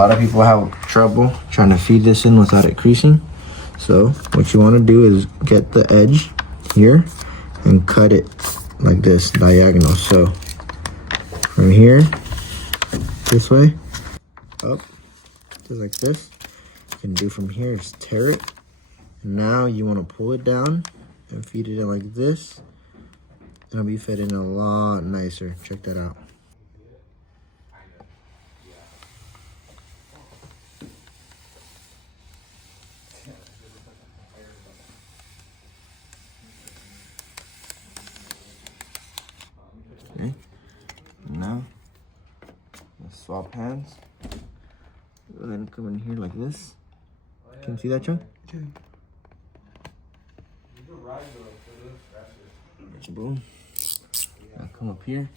A lot of people have trouble trying to feed this in without it creasing. So what you want to do is get the edge here and cut it like this, diagonal. So from here, this way, up, just like this. You can do from here is tear it. And now you want to pull it down and feed it in like this. It'll be fed in a lot nicer. Check that out. Okay, now let's swap hands. Go ahead and come in here like this. Can you see that, John? Boom. Now come up here.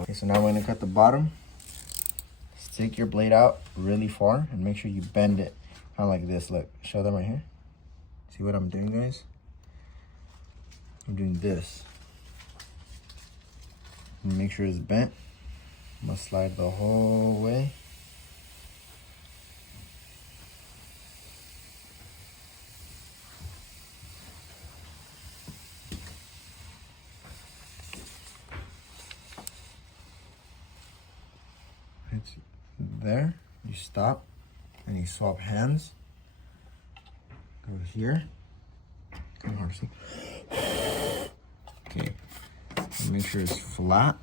Okay, so now we're gonna cut the bottom. Stick your blade out really far and make sure you bend it kind of like this. Look, show them right here. See what I'm doing, guys? I'm doing this. Make sure it's bent. I'm gonna slide the whole way. It's there. You stop and you swap hands. Go here. Kind of hard to see. Okay. And make sure it's flat.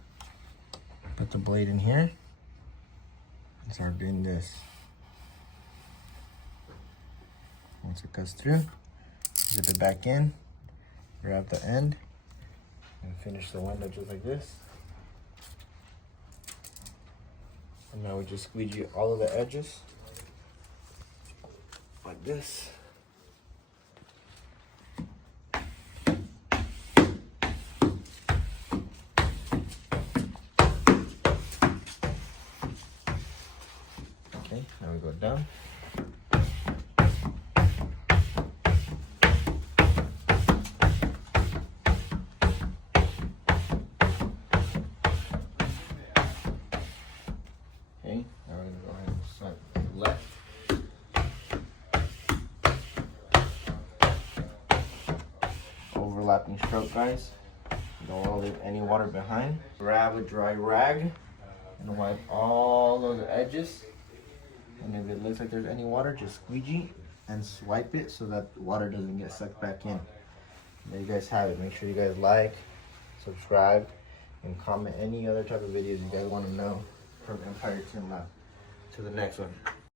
Put the blade in here and start doing this. Once it cuts through, zip it back in, grab the end, and finish the window just like this. And now we just squeegee all of the edges like this. Okay, now we go down. Okay, now we're gonna go ahead and start left. Overlapping stroke, guys. Don't want to leave any water behind. Grab a dry rag and wipe all those edges. And if it looks like there's any water, just squeegee and swipe it so that water doesn't get sucked back in. There you guys have it. Make sure you guys like, subscribe, and comment any other type of videos you guys want to know from Empire Tint Lab. To the next one.